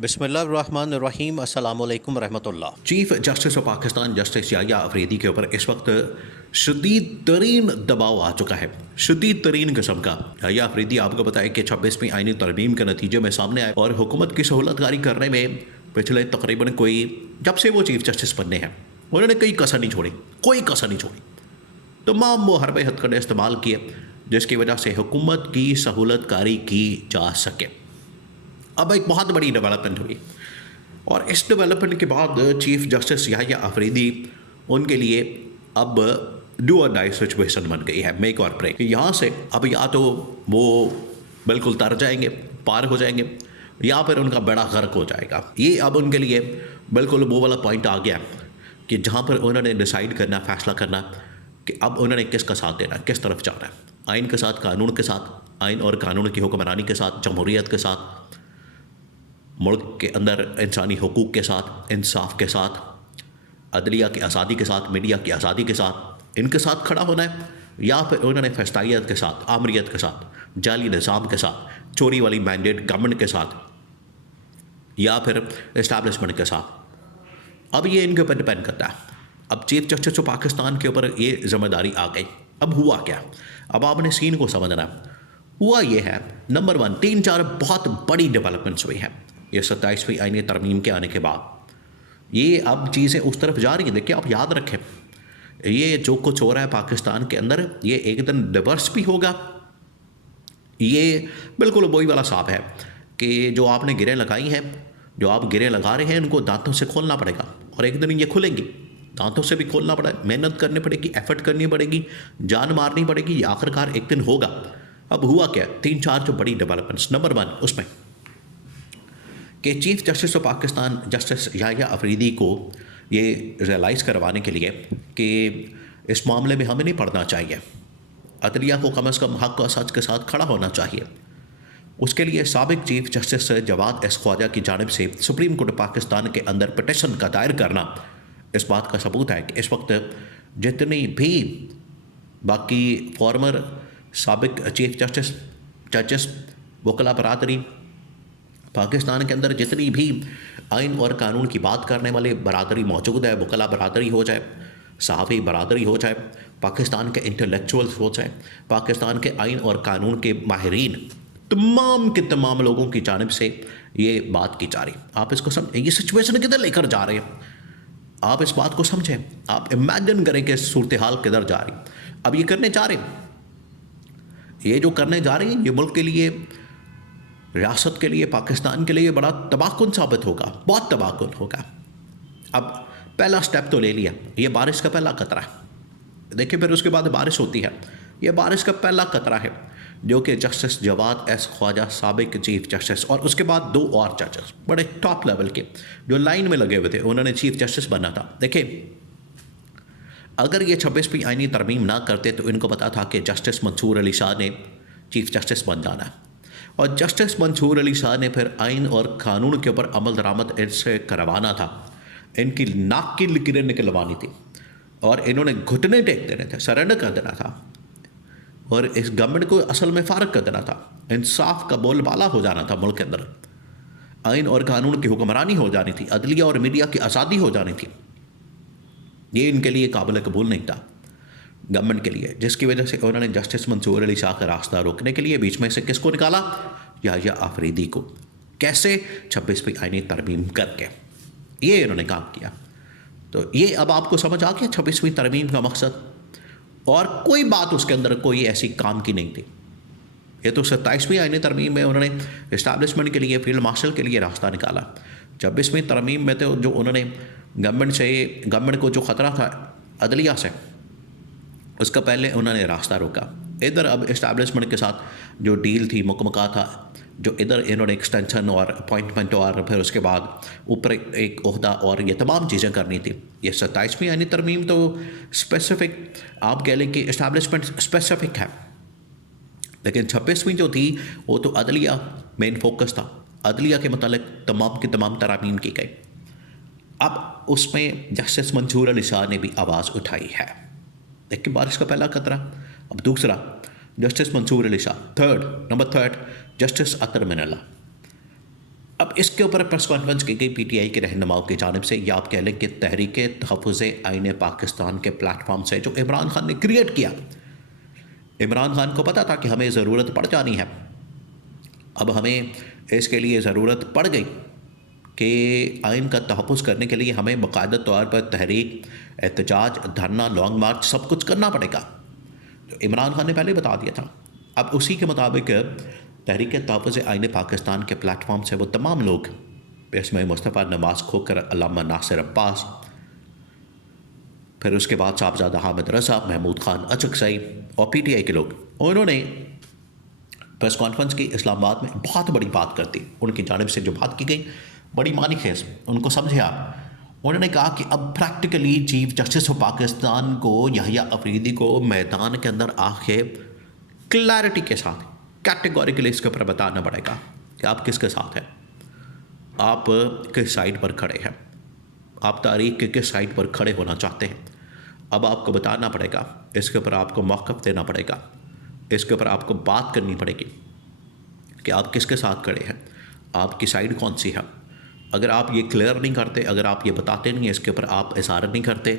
बिस्मिल्लाहिर्रहमानिर्रहीम अस्सलामुअलैकुम रहमतुल्लाह। Chief justice of Pakistan justice Yahya Afridi के ऊपर इस वक्त शदीद तरीन दबाव आ चुका है, शदीद तरीन किस्म का। याहिया अफरीदी आपको बताए कि 26वीं आईनी तरमीम के नतीजे में सामने आए और हुकूमत की सहूलतकारी करने में पिछले तकरीबन कोई जब से वो चीफ जस्टिस बनने हैं उन्होंने कोई कसर नहीं छोड़ी, कोई कसर नहीं छोड़ी। तमाम वो हरबे हथकंडे इस्तेमाल किए जिसकी वजह से हुकूमत की सहूलतकारी की जा सके। अब एक बहुत बड़ी डेवलपमेंट हुई और इस डेवलपमेंट के बाद चीफ जस्टिस याहिया अफरीदी उनके लिए अब डू और डाई सिचुएशन बन गई है, मेक और ब्रेक। यहाँ से अब या तो वो बिल्कुल तर जाएंगे, पार हो जाएंगे, या फिर उनका बड़ा गर्क हो जाएगा। ये अब उनके लिए बिल्कुल वो वाला पॉइंट आ गया कि जहाँ पर उन्होंने डिसाइड करना, फैसला करना कि अब उन्होंने किसका साथ देना, किस तरफ जाना है। आइन के साथ, कानून के साथ, आइन और कानून की हुक्मरानी के साथ, जमहूरियत के साथ, मुल्क के अंदर इंसानी हुकूक के साथ, इंसाफ के साथ, अदलिया की आज़ादी के साथ, मीडिया की आज़ादी के साथ, इनके साथ खड़ा होना है, या फिर उन्होंने फैसलाइयत के साथ, आमरीत के साथ, जाली निज़ाम के साथ, चोरी वाली मैंडेट गवर्नमेंट के साथ, या फिर इस्टेब्लिशमेंट के साथ। अब ये इनके ऊपर डिपेंड करता है। अब चीफ जस्टिस ऑफ पाकिस्तान के ऊपर ये जिम्मेदारी आ गई। अब हुआ क्या, अब आपने सीन को समझना। हुआ ये है, नंबर 1, 3-4 बहुत बड़ी डेवलपमेंट्स हुई हैं ये 27वीं आईनी तरमीम के आने के बाद। ये अब चीज़ें उस तरफ जा रही हैं। देखिए, आप याद रखें, ये जो कुछ हो रहा है पाकिस्तान के अंदर, ये एक दिन डिवर्स भी होगा। ये बिल्कुल वही वाला साफ है कि जो आपने गिरें लगाई हैं, जो आप गिरें लगा रहे हैं, उनको दांतों से खोलना पड़ेगा और एक दिन ये खुलेंगी। दांतों से भी खोलना पड़ा, मेहनत करनी पड़ेगी, एफर्ट करनी पड़ेगी, जान मारनी पड़ेगी, ये आखिरकार एक दिन होगा। अब हुआ क्या, 3-4 जो बड़ी डेवलपमेंट्स। नंबर 1 उसमें कि chief justice of Pakistan justice Yahya Afridi को ये रियलाइज़ करवाने के लिए कि इस मामले में हमें नहीं पढ़ना चाहिए, अदलिया को कम से कम हक़ और सच के साथ खड़ा होना चाहिए। उसके लिए साबिक chief justice Jawad S Khawaja की जानिब से सुप्रीम कोर्ट पाकिस्तान के अंदर पिटिशन का दायर करना इस बात का सबूत है कि इस वक्त जितनी भी बाकी फॉर्मर साबिक चीफ जस्टिस, जजेस, वकला बरादरी, पाकिस्तान के अंदर जितनी भी आइन और कानून की बात करने वाले बरादरी मौजूद है, वकला बरादरी हो जाए, सहाफ़ी बरादरी हो जाए, पाकिस्तान के इंटेलेक्चुअल्स हो जाए, पाकिस्तान के आइन और कानून के माहिरीन, तमाम के तमाम लोगों की जानिब से ये बात की जा रही। आप इसको समझें, ये सिचुएशन किधर लेकर जा रहे हैं, आप इस बात को समझें। आप इमेजिन करें कि सूरत हाल किधर जा रही। अब ये करने जा रहे हैं, ये जो करने जा रहे हैं, ये मुल्क के लिए, रियासत के लिए, पाकिस्तान के लिए बड़ा तबाहकुन साबित होगा, बहुत तबाहकुन होगा। अब पहला स्टेप तो ले लिया, ये बारिश का पहला खतरा है। देखिए, फिर उसके बाद बारिश होती है। ये बारिश का पहला खतरा है जो कि जस्टिस जवाद एस ख्वाजा साबिक चीफ जस्टिस और उसके बाद 2 और जजेस बड़े टॉप लेवल के जो लाइन में लगे हुए थे, उन्होंने चीफ जस्टिस बनना था। देखिए, अगर ये 26वीं आईनी तरमीम ना करते तो इनको पता था कि जस्टिस मंसूर अली शाह ने चीफ जस्टिस बन जाना है और जस्टिस मंसूर अली शाह ने फिर आइन और कानून के ऊपर अमल दरामद इनसे करवाना था, इनकी नाक की लकीरें निकलवानी थी और इन्होंने घुटने टेक देने थे, सरेंडर कर देना था और इस गवर्नमेंट को असल में फारग कर देना था। इंसाफ का बोलबाला हो जाना था मुल्क के अंदर, आइन और कानून की हुक्मरानी हो जानी थी, अदलिया और मीडिया की आज़ादी हो जानी थी। ये इनके लिए काबिल कबूल नहीं था गवर्नमेंट के लिए, जिसकी वजह से उन्होंने जस्टिस मंसूर अली शाह का रास्ता रोकने के लिए बीच में से किसको निकाला, याहिया अफरीदी को। कैसे, 26वीं आईनी तरमीम करके ये इन्होंने काम किया। तो ये अब आपको समझ आ गया 26वीं तरमीम का मकसद, और कोई बात उसके अंदर कोई ऐसी काम की नहीं थी। ये तो 27वीं आईनी तरमीम में उन्होंने इस्टेब्लिशमेंट के लिए, फील्ड मार्शल के लिए रास्ता निकाला। 26वीं तरमीम में तो जो उन्होंने गवर्नमेंट को जो ख़तरा था अदलिया से, उसका पहले उन्होंने रास्ता रोका। इधर अब इस्टेब्लिशमेंट के साथ जो डील थी, मुकमका था, जो इधर इन्होंने एक्सटेंशन और अपॉइंटमेंट और फिर उसके बाद ऊपर एक ओहदा और ये तमाम चीज़ें करनी थी। ये 27वीं यानी तरमीम तो स्पेसिफिक, आप कह लें कि इस्टेब्लिशमेंट स्पेसिफिक है, लेकिन 26वीं जो थी वो तो अदलिया मेन फोकस था। अदलिया के मतलब तमाम की तमाम तरमीम की गई। अब उसमें जस्टिस मंसूर अली शाह ने भी आवाज़ उठाई है। देखिए, बारिश का पहला खतरा। अब दूसरा, justice Mansoor Ali Shah. Number third, justice Athar Minallah. अब इसके ऊपर प्रेस कॉन्फ्रेंस की गई पीटीआई के रहनुमाओं की जानिब से, या आप कह लें कि तहरीक तहफ़्फ़ुज़ आइन पाकिस्तान के प्लेटफॉर्म से जो इमरान खान ने क्रिएट किया। इमरान खान को पता था कि हमें ज़रूरत पड़ जानी है, अब हमें इसके लिए ज़रूरत पड़ गई कि आइन का तहफ़्फ़ुज़ करने के लिए हमें बाकायदा तौर पर तहरीक, एहतजाज, धरना, लॉन्ग मार्च सब कुछ करना पड़ेगा, जो इमरान खान ने पहले बता दिया था। अब उसी के मुताबिक तहरीक तहफ़्फ़ुज़ आइन पाकिस्तान के प्लेटफॉर्म से वो तमाम लोग, इसमें मुस्तफ़ा नवाज़ खोकर, अल्लामा नासिर अब्बास, फिर उसके बाद साहबज़ादा हामिद रज़ा, महमूद खान अचकज़ई और पीटीआई के लोग, उन्होंने प्रेस कॉन्फ्रेंस की इस्लामाबाद में बहुत बड़ी बात कर दी। उनकी जानिब से जो बात की गई बड़ी मानी खेज, उनको समझे आप। उन्होंने कहा कि अब practically chief justice of Pakistan को, याहिया अफरीदी को मैदान के अंदर आके क्लैरिटी के साथ, कैटेगोरिकली इसके ऊपर बताना पड़ेगा कि आप किसके साथ हैं, आप किस साइड पर खड़े हैं, आप तारीख के किस साइड पर खड़े होना चाहते हैं। अब आपको बताना पड़ेगा, इसके ऊपर आपको मौक़िफ़ देना पड़ेगा, इसके ऊपर आपको बात करनी पड़ेगी कि आप किसके साथ खड़े हैं, आपकी साइड कौन सी है। अगर आप ये क्लियर नहीं करते, अगर आप ये बताते नहीं, इसके ऊपर आप इज़हार नहीं करते,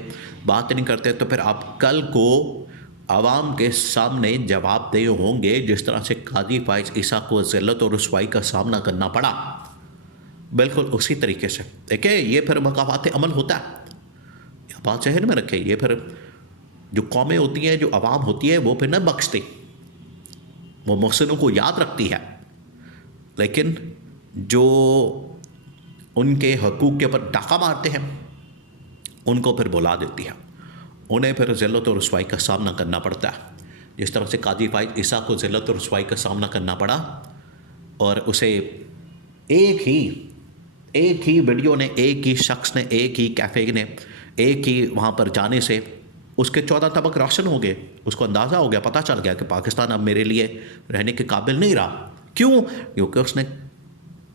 बात नहीं करते, तो फिर आप कल को आवाम के सामने जवाबदेह होंगे, जिस तरह से काजी फाइज ईसा को ज़िल्लत और रुसवाई का सामना करना पड़ा, बिल्कुल उसी तरीके से। देखिए, ये फिर मकाफ़ात अमल होता है, यह बात जहन में रखें। ये फिर जो कौमें होती हैं, जो आवाम होती है, वो फिर न बख्शती, वो मुहसिनों को याद रखती है, लेकिन जो उनके हकूक़ के ऊपर डाका मारते हैं उनको फिर बुला देती है, उन्हें फिर ज़िल्लत और रुसवाई का सामना करना पड़ता है। जिस तरह से काजी फाइज ईसा को ज़िल्लत और रुसवाई का सामना करना पड़ा, और उसे एक ही वीडियो ने, एक ही शख्स ने, एक ही कैफ़े ने, एक ही वहाँ पर जाने से उसके 14 तबक रोशन हो गए। उसको अंदाज़ा हो गया, पता चल गया कि पाकिस्तान अब मेरे लिए रहने के काबिल नहीं रहा। क्यों? क्योंकि उसने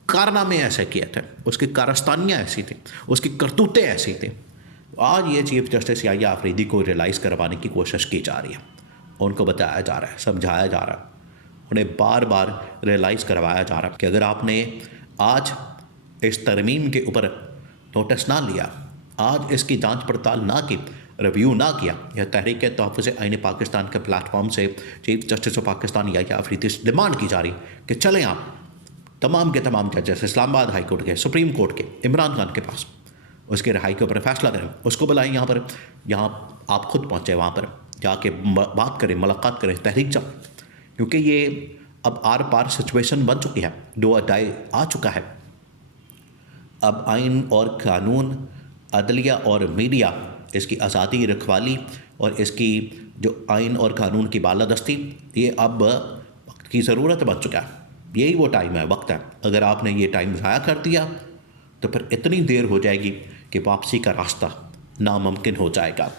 कारनामे ऐसे किए थे, उसकी कारस्तानियाँ ऐसी थी, उसकी करतूतें ऐसी थी। आज ये चीफ जस्टिस याहिया अफरीदी को रियलाइज़ करवाने की कोशिश की जा रही है, उनको बताया जा रहा है, समझाया जा रहा है, उन्हें बार बार रियलाइज़ करवाया जा रहा है कि अगर आपने आज इस तरमीम के ऊपर नोटिस ना लिया, आज इसकी जांच पड़ताल ना की, रिव्यू ना किया, यह तहरीक तहफ़्फ़ुज़ आइन पाकिस्तान के प्लेटफॉर्म से chief justice of Pakistan Yahya Afridi से डिमांड की जा रही कि चलें आप तमाम के तमाम जजेस इस्लामाबाद हाई कोर्ट के, सुप्रीम कोर्ट के, इमरान खान के पास, उसकी रिहाई के ऊपर फैसला करें, उसको बुलाएं यहाँ पर, यहाँ आप खुद पहुँचे, वहाँ पर जाके बात करें, मुलाकात करें, तहरीक जाए, क्योंकि ये अब आर पार सिचुएशन बन चुकी है, डो और डाई आ चुका है। अब आइन और कानून, अदलिया और मीडिया, इसकी आज़ादी, रखवाली और इसकी जो आइन और कानून की बालादस्ती, ये अब वक्त की ज़रूरत बन चुका है। यही वो टाइम है, वक्त है। अगर आपने ये टाइम ज़ाया कर दिया तो फिर इतनी देर हो जाएगी कि वापसी का रास्ता नामुमकिन हो जाएगा।